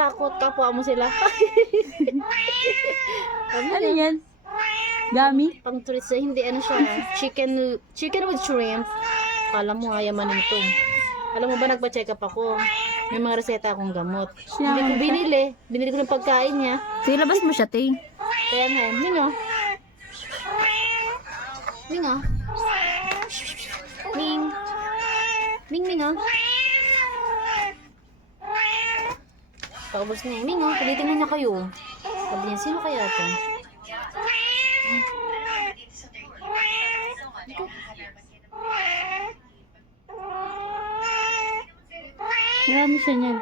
nakakatakot. Kapwa mo sila. Ano yan? Gami? Pang tourist hindi ano siya. Chicken with shrimp. Kala mo yamanin to. Alam mo ba nagpa-check up ako. May mga reseta akong gamot. Hindi ko binili. Binili ko ng pagkain niya. Sige, labas mo siya, te. Kaya nga, Mingo. Mingo. Ming. Mingo. Paubos na eh. Mingo, tinitingnan niya kayo. Sabi niya, sino kaya ito? Marami siya niyan.